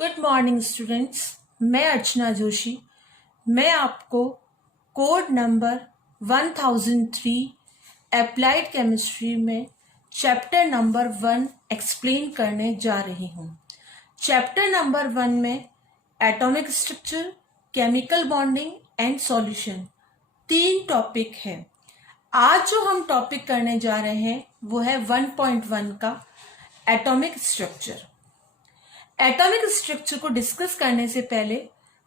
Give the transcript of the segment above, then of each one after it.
Good morning students. मैं अर्चना जोशी। मैं आपको कोड नंबर 1003 अप्लाइड केमिस्ट्री में चैप्टर नंबर 1 एक्सप्लेन करने जा रही हूँ। चैप्टर नंबर 1 में atomic structure, chemical bonding and solution 3 topic है। आज जो हम टॉपिक करने जा रहे हैं वो है 1.1 का एटॉमिक स्ट्रक्चर। एटॉमिक स्ट्रक्चर को डिस्कस करने से पहले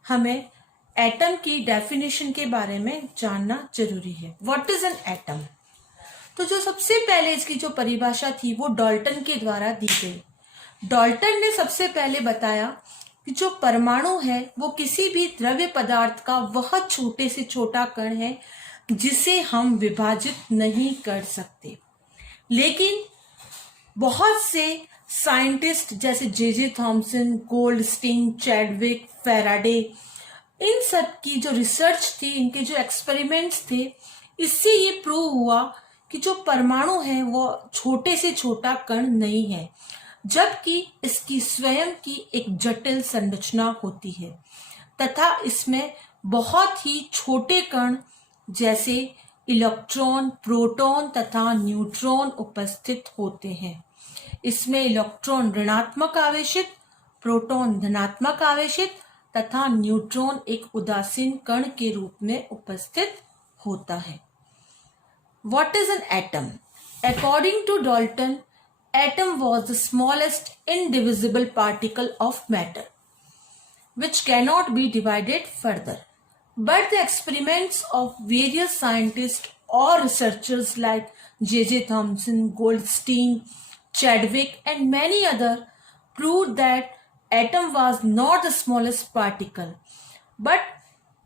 हमें एटम की डेफिनेशन के बारे में जानना जरूरी है। What is an atom? तो जो सबसे पहले इसकी जो परिभाषा थी वो डाल्टन के द्वारा दी गई। डाल्टन ने सबसे पहले बताया कि जो परमाणु है वो किसी भी द्रव्य पदार्थ का वह छोटे से छोटा कण है जिसे हम विभाजित नहीं कर सकते। लेकिन बहुत से साइंटिस्ट जैसे J Thomson, Goldstein, Chadwick, Faraday, इन सब की जो रिसर्च थी, इनके जो एक्सपेरिमेंट्स थे, इससे ये प्रूव हुआ कि जो परमाणु है वो छोटे से छोटा कण नहीं है, जबकि इसकी स्वयं की एक जटिल संरचना होती है तथा इसमें बहुत ही छोटे कण जैसे इलेक्ट्रॉन, प्रोटॉन तथा न्यूट्रॉन उपस्थित होते हैं। इसमें इलेक्ट्रॉन ऋणात्मक आवेशित, प्रोटॉन धनात्मक आवेशित तथा न्यूट्रॉन एक उदासीन कण के रूप में उपस्थित होता है। What is an atom? According to Dalton, atom was the smallest indivisible particle of matter, which cannot be divided further. But the experiments of various scientists or researchers like J. Thomson, Goldstein, Chadwick and many others proved that atom was not the smallest particle, but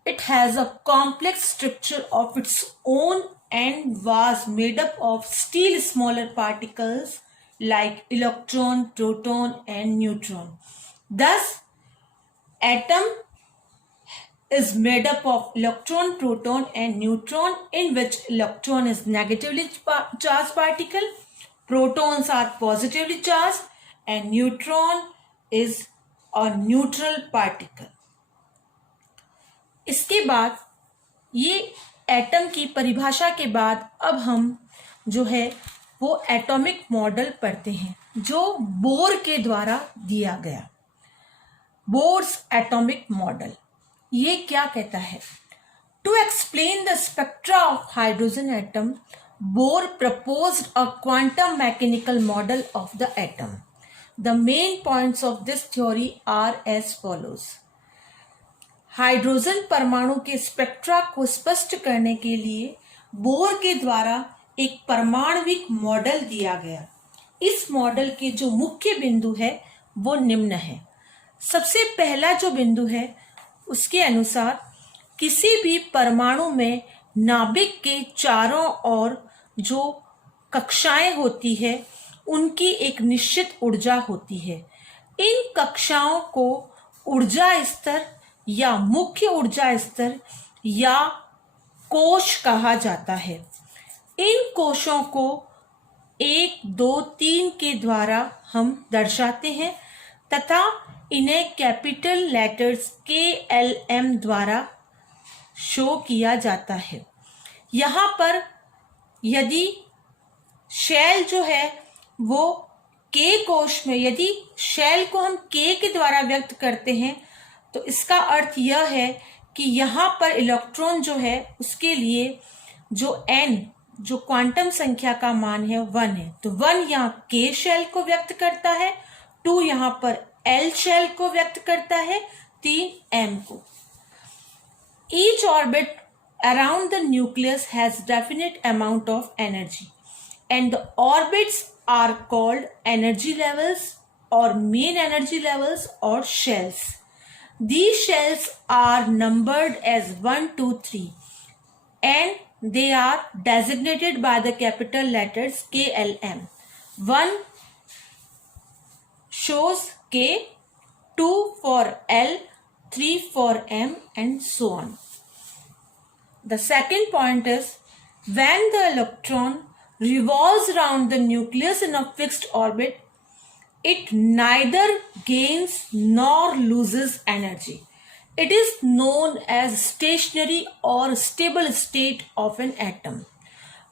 it has a complex structure of its own and was made up of still smaller particles like electron, proton and neutron. Thus, atom is made up of electron, proton and neutron, in which electron is negatively charged particle, protons are positively charged and neutron is a neutral particle. इसके बाद ये atom की परिभाषा के बाद अब हम जो है वो एटॉमिक मॉडल पढ़ते हैं जो बोर के द्वारा दिया गया। बोर्स एटॉमिक मॉडल ये क्या कहता है? To explain the spectra of hydrogen atom, Bohr proposed a quantum mechanical model of the atom. The main points of this theory are as follows. Hydrogen परमाणु के स्पेक्ट्रा को स्पष्ट करने के लिए बोर के द्वारा एक परमाणविक मॉडल दिया गया। इस मॉडल के जो मुख्य बिंदु है वो निम्न है। सबसे पहला जो बिंदु है उसके अनुसार किसी भी परमाणु में नाभिक के चारों ओर जो कक्षाएं होती है उनकी एक निश्चित ऊर्जा होती है। इन कक्षाओं को ऊर्जा स्तर या मुख्य ऊर्जा स्तर या कोश कहा जाता है। इन कोशों को 1, 2, 3 के द्वारा हम दर्शाते हैं तथा इन्हें कैपिटल लेटर्स KLM द्वारा शो किया जाता है। यहाँ पर यदि शेल जो है वो K कोश में, यदि शेल को हम K के द्वारा व्यक्त करते हैं तो इसका अर्थ यह है कि यहाँ पर इलेक्ट्रॉन जो है उसके लिए जो n, जो क्वांटम संख्या का मान है 1 है, तो 1 यहाँ K शेल को व्यक्त करता है, 2 यहाँ पर L शेल को व्यक्त करता है, 3 M को। Each orbit around the nucleus has definite amount of energy and the orbits are called energy levels or main energy levels or shells. These shells are numbered as 1, 2, 3 and they are designated by the capital letters KLM. 1 shows K, 2 for L, 3 for M and so on. The second point is when the electron revolves around the nucleus in a fixed orbit, it neither gains nor loses energy. It is known as stationary or stable state of an atom.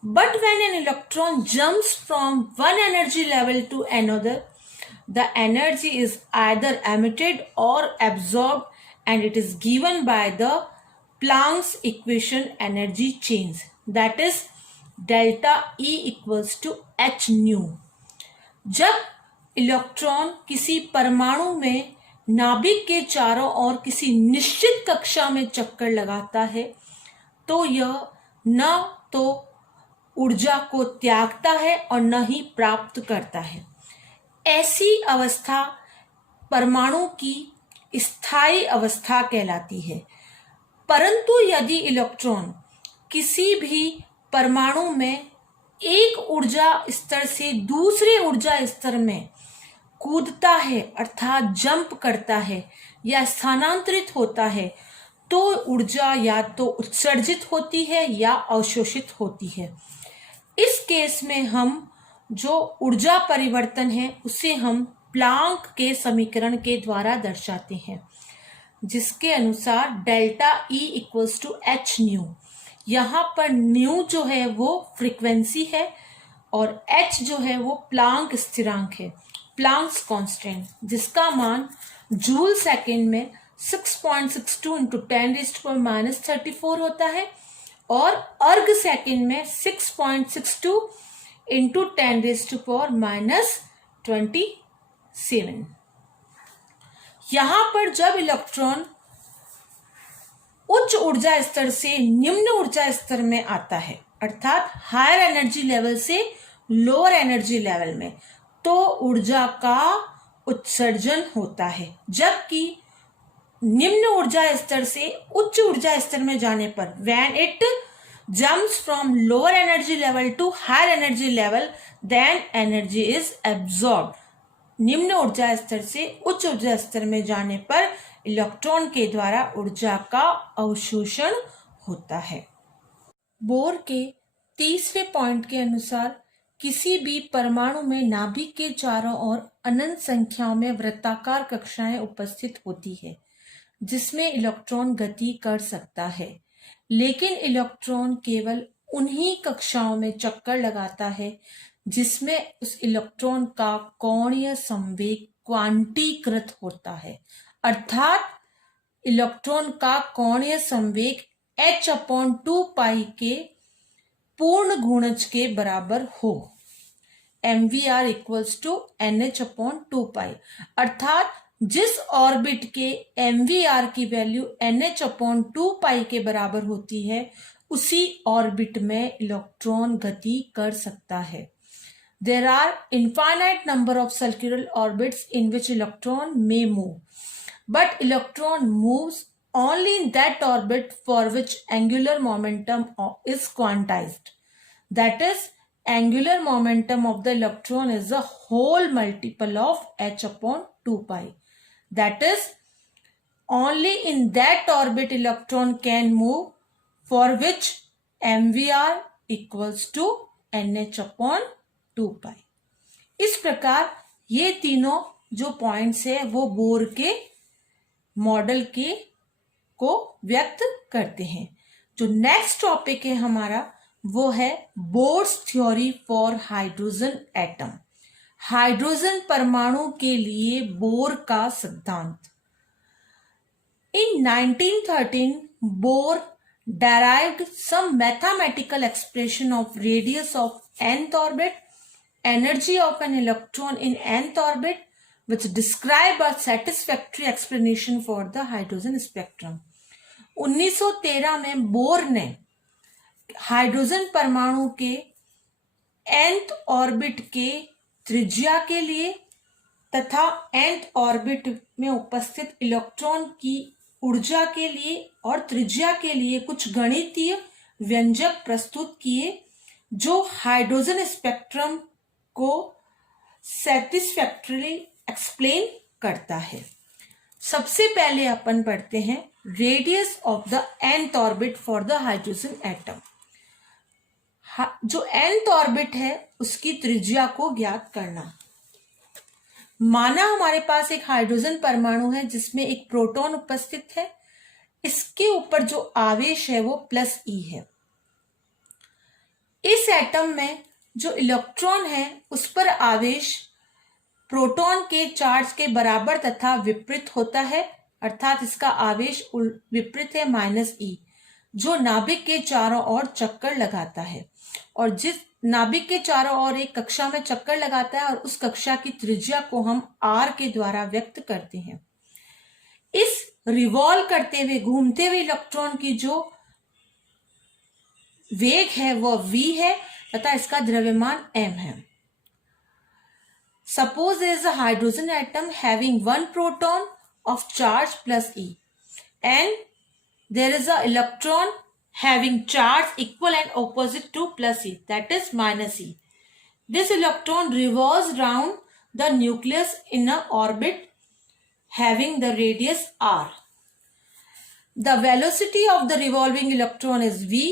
But when an electron jumps from one energy level to another, the energy is either emitted or absorbed, and it is given by the Planck's equation energy change, that is delta E equals to h nu. जब electron किसी परमाणु में नाभिक के चारों ओर किसी निश्चित कक्षा में चक्कर लगाता है तो यह न तो ऊर्जा को त्यागता है और न ही प्राप्त करता है। ऐसी अवस्था परमाणु की स्थायी अवस्था कहलाती है। परंतु यदि इलेक्ट्रॉन किसी भी परमाणु में एक ऊर्जा स्तर से दूसरे ऊर्जा स्तर में कूदता है अर्थात जंप करता है या स्थानांतरित होता है तो ऊर्जा या तो उत्सर्जित होती है या अवशोषित होती है। इस केस में हम जो ऊर्जा परिवर्तन है उसे हम प्लांक के समीकरण के द्वारा दर्शाते हैं, जिसके अनुसार delta E equals to H nu. यहाँ पर न्यू जो है वो फ्रीक्वेंसी है और एच जो है वो प्लांक स्थिरांक है, प्लांक्स कांस्टेंट, जिसका मान जूल सेकेंड में 6.62 इंटू 10⁻⁻34 होता है और अर्ग सेकेंड में 6.62 इंटू 10⁻⁻27। यहाँ पर जब इलेक्ट्रॉन उच्च ऊर्जा स्तर से निम्न ऊर्जा स्तर में आता है अर्थात हायर एनर्जी लेवल से लोअर एनर्जी लेवल में, तो ऊर्जा का उत्सर्जन होता है, जबकि निम्न ऊर्जा स्तर से उच्च ऊर्जा स्तर में जाने पर when it jumps from lower energy level to higher energy level then energy is absorb. निम्न ऊर्जा स्तर से उच्च ऊर्जा स्तर में जाने पर इलेक्ट्रॉन के द्वारा ऊर्जा का अवशोषण होता है। बोर के तीसरे पॉइंट के अनुसार किसी भी परमाणु में नाभिक के चारों ओर अनंत संख्याओं में वृत्ताकार कक्षाएं उपस्थित होती है जिसमें इलेक्ट्रॉन गति कर सकता है, लेकिन इलेक्ट्रॉन केवल उन्हीं कक्षाओं में चक्कर लगाता है जिसमें उस इलेक्ट्रॉन का कोणीय संवेग क्वांटीकृत होता है, अर्थात इलेक्ट्रॉन का कोणीय संवेग h/2π के पूर्ण गुणज के बराबर हो, mvr इक्वल्स टू nh/2π, अर्थात जिस ऑर्बिट के mvr की वैल्यू nh/2π के बराबर होती है उसी ऑर्बिट में इलेक्ट्रॉन गति कर सकता है। There are infinite number of circular orbits in which electron may move, but electron moves only in that orbit for which angular momentum is quantized. That is, angular momentum of the electron is a whole multiple of h/2π. That is, only in that orbit electron can move for which mvr equals to nh/2π. इस प्रकार ये तीनों जो points है वो bore के model के को व्यक्त करते हैं। जो नेक्स्ट टॉपिक है हमारा वो है bourse theory for hydrogen atom, hydrogen परमाणु के लिए बोर का सिद्धांत। इन 1913 bore derived some mathematical expression of radius of nth orbit, energy of an electron in nth orbit, which describe a satisfactory explanation for the hydrogen spectrum. 1913 में bore ने hydrogen परमाणु के nth orbit के त्रिज्या के लिए तथा nth ऑर्बिट में उपस्थित इलेक्ट्रॉन की ऊर्जा के लिए और त्रिज्या के लिए कुछ गणितीय व्यंजक प्रस्तुत किए जो हाइड्रोजन स्पेक्ट्रम को सैटिस्फैक्टरीली एक्सप्लेन करता है। सबसे पहले अपन पढ़ते हैं radius of the nth orbit for the hydrogen atom. जो nth ऑर्बिट है उसकी त्रिज्या को ज्ञात करना। माना हमारे पास एक हाइड्रोजन परमाणु है जिसमें एक प्रोटॉन उपस्थित है, इसके ऊपर जो आवेश है वो +E है। इस एटम में जो इलेक्ट्रॉन है उस पर आवेश प्रोटॉन के चार्ज के बराबर तथा विपरीत होता है, अर्थात इसका आवेश विपरीत है -E, जो नाभिक के चारों ओर चक्कर लगाता है। और जिस नाभिक के चारों ओर एक कक्षा में चक्कर लगाता है और उस कक्षा की त्रिज्या को हम R के द्वारा व्यक्त करते हैं। इस रिवॉल्व करते हुए घूमते हुए इलेक्ट्रॉन की जो वेग है वह v है तथा इसका द्रव्यमान m है। Suppose there is a hydrogen atom having one proton of charge +E and there is a electron having charge equal and opposite to +E, that is -E. This electron revolves round the nucleus in an orbit having the radius r. The velocity of the revolving electron is v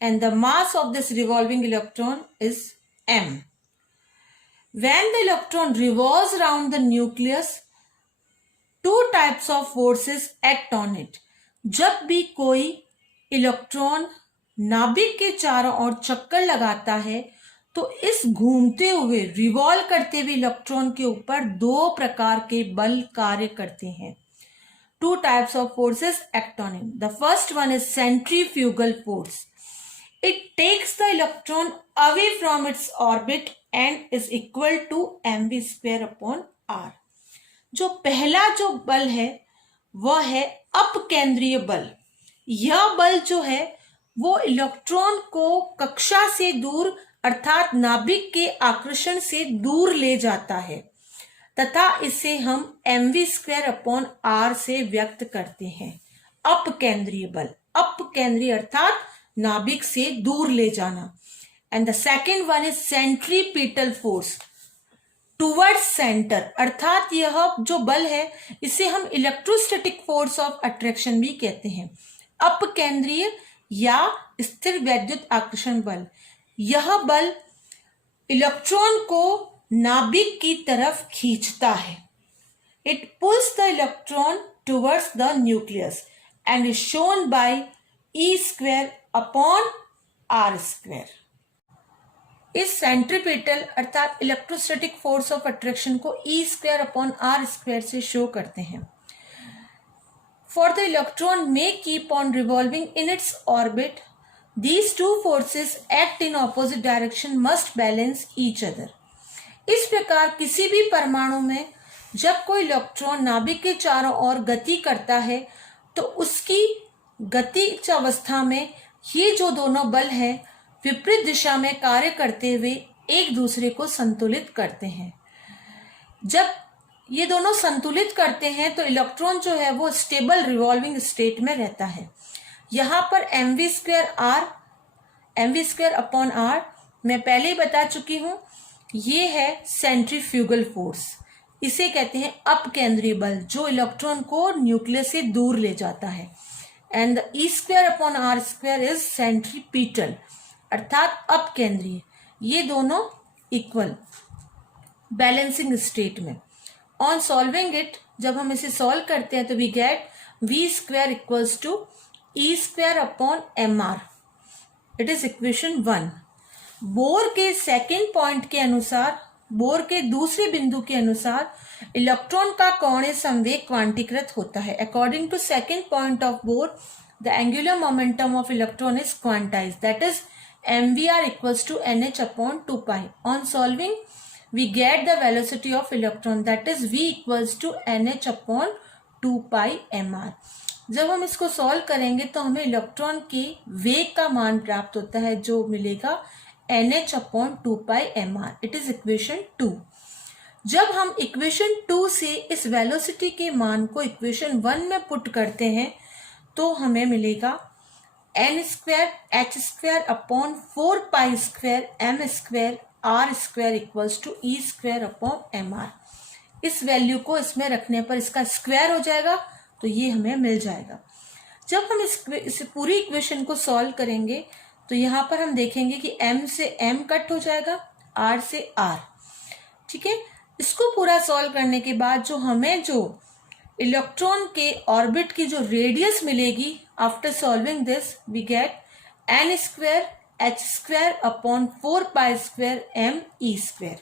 and the mass of this revolving electron is m. When the electron revolves around the nucleus, two types of forces act on it. जब भी कोई electron नाभिक के चारों ओर चक्कर लगाता है तो इस घूमते हुए रिवॉल्व करते हुए इलेक्ट्रॉन के ऊपर दो प्रकार के बल कार्य करते हैं. Two types of forces act on it. The first one is centrifugal force. It takes the electron away from its orbit and is equal to mv square upon r. जो पहला जो बल है वह है अपकेंद्रीय बल. यह बल जो है वो इलेक्ट्रॉन को कक्षा से दूर अर्थात नाभिक के आकर्षण से दूर ले जाता है तथा इसे हम mv स्क्वायर अपॉन r से व्यक्त करते हैं. अपकेंद्रीय बल, अपकेंद्रीय अर्थात नाभिक से दूर ले जाना. And the second one is centripetal force, towards centre, अर्थात यह जो बल है इसे हम इलेक्ट्रोस्टैटिक फोर्स ऑफ अट्रैक्शन भी कहते हैं. अपकेंद्रीय या स्थिर वैद्युत आकर्षण बल, यह बल इलेक्ट्रॉन को नाभिक की तरफ खींचता है. It pulls the electron towards the nucleus and is shown by E square upon R square. इस सेंट्रीपिटल अर्थात इलेक्ट्रोस्टैटिक फोर्स ऑफ अट्रैक्शन को E square upon R square से शो करते हैं. For the electron may keep on revolving in its orbit, these two forces act in opposite direction must balance each other. इस प्रकार किसी भी परमाणु में जब कोई इलेक्ट्रॉन नाभिक के चारों ओर गति करता है तो उसकी गतिज अवस्था में ये जो दोनों बल हैं विपरीत दिशा में कार्य करते हुए एक दूसरे को संतुलित करते हैं. जब ये दोनों संतुलित करते हैं तो इलेक्ट्रॉन जो है वो स्टेबल रिवॉल्विंग स्टेट में रहता है. यहाँ पर mv स्क्वायर अपॉन r मैं पहले ही बता चुकी हूँ, ये है सेंट्रीफ्यूगल फोर्स. इसे कहते हैं अपकेंद्रीय बल जो इलेक्ट्रॉन को न्यूक्लियस से दूर ले जाता है. And E square upon R square is centripetal अर्थात अपकेंद्रीय. ये दोनों इक्वल बैलेंसिंग स्टेट में. ऑन सॉल्विंग इट, जब हम इसे सॉल्व करते हैं तो we get V square equals to E square upon mr. It is equation 1. Bohr के सेकेंड पॉइंट के अनुसार, बोर के दूसरे बिंदु के अनुसार इलेक्ट्रॉन का कोणीय संवेग क्वांटीकृत होता है. According to second point of Bohr the angular momentum of electron is quantized, that is mvr equals to nh upon 2 pi. On solving we get the velocity of electron, that is v equals to nh upon 2 pi mr. जब हम इसको solve करेंगे तो हमें electron के वेग का मान प्राप्त होता है जो मिलेगा nh upon 2 pi mr. It is equation 2. जब हम इक्वेशन 2 से इस वेलोसिटी के मान को इक्वेशन 1 में पुट करते हैं तो हमें मिलेगा n square h square upon 4 pi square m square r square equals to E square upon mr. इस वैल्यू को इसमें रखने पर इसका स्क्वायर हो जाएगा तो ये हमें मिल जाएगा. जब हम इस पूरी इक्वेशन को सॉल्व करेंगे तो यहाँ पर हम देखेंगे कि m से m कट हो जाएगा, r से r. ठीक है, इसको पूरा सॉल्व करने के बाद जो इलेक्ट्रॉन के ऑर्बिट की जो रेडियस मिलेगी, after solving this we get n square h square upon 4 pi square m e square.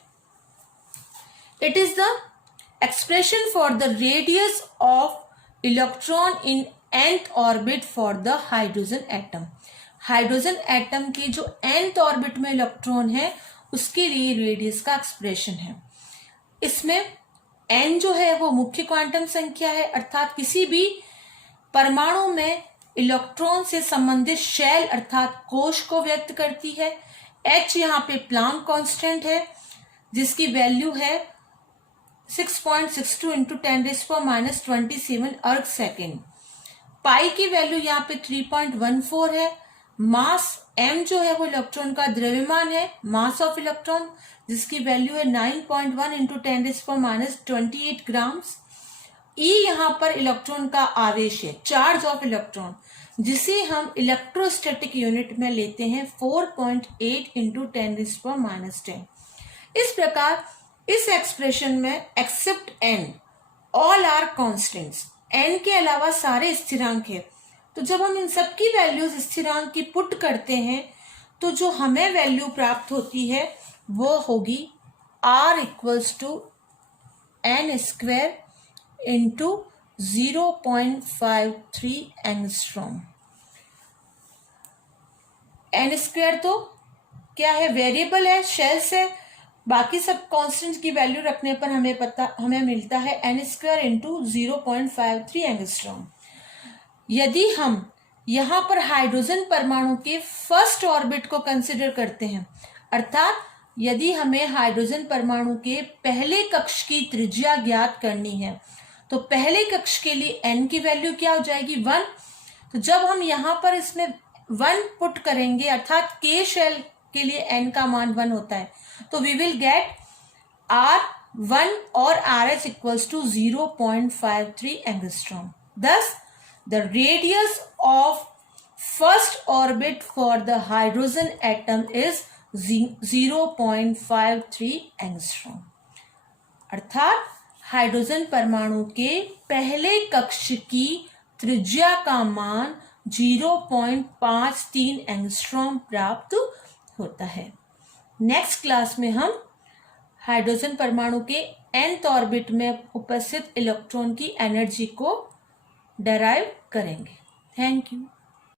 It is the expression for the radius of electron in nth orbit for the hydrogen atom. Hydrogen atom की जो nth orbit में electron है उसके लिए radius का expression है. इसमें n जो है वो मुख्य क्वांटम संख्या है, अर्थात किसी भी परमाणु में इलेक्ट्रॉन से संबंधित शेल अर्थात कोश को व्यक्त करती है. h यहाँ पे प्लांक कांस्टेंट है जिसकी वैल्यू है 6.62 इंटू 10⁻⁻27 अर्ग सेकेंड. पाई की वैल्यू यहाँ पे 3.14 है. मास m जो है वो इलेक्ट्रॉन का द्रव्यमान है, मास ऑफ इलेक्ट्रॉन, जिसकी वैल्यू है 9.1 इंटू 10⁻28 ग्राम्स. E यहाँ पर इलेक्ट्रॉन का आवेश है, चार्ज ऑफ इलेक्ट्रॉन, जिसे हम इलेक्ट्रोस्टैटिक यूनिट में लेते हैं 4.8 इंटू 10⁻10. इस प्रकार इस एक्सप्रेशन में except n all are constants, n के अलावा सारे स्थिरांक है. तो जब हम इन सब की वैल्यूज स्थिरांक की पुट करते हैं तो जो हमें वैल्यू प्राप्त होती है वो होगी r equals to n square into 0.53 angstrom. n square तो क्या है, वेरिएबल है, शेल्स है. बाकी सब कांस्टेंट की वैल्यू रखने पर हमें मिलता है n स्क्वायर इंटू 0.53 एंगस्ट्रॉम. यदि हम यहाँ पर हाइड्रोजन परमाणु के फर्स्ट ऑर्बिट को कंसिडर करते हैं, अर्थात यदि हमें हाइड्रोजन परमाणु के पहले कक्ष की त्रिज्या ज्ञात करनी है तो पहले कक्ष के लिए n की वैल्यू क्या हो जाएगी, 1. तो जब हम यहाँ पर इसमें 1 पुट करेंगे, अर्थात k शेल के लिए n का मान 1 होता है, तो वी विल गेट R1 और RH equals to 0.53 angstrom. Thus, the radius of first orbit for the hydrogen atom is 0.53 angstrom. अर्थात हाइड्रोजन परमाणु के पहले कक्ष की त्रिज्या का मान 0.53 एंगस्ट्रॉम प्राप्त होता है. नेक्स्ट क्लास में हम हाइड्रोजन परमाणु के nth ऑर्बिट में उपस्थित इलेक्ट्रॉन की एनर्जी को डेराइव करेंगे. Thank you.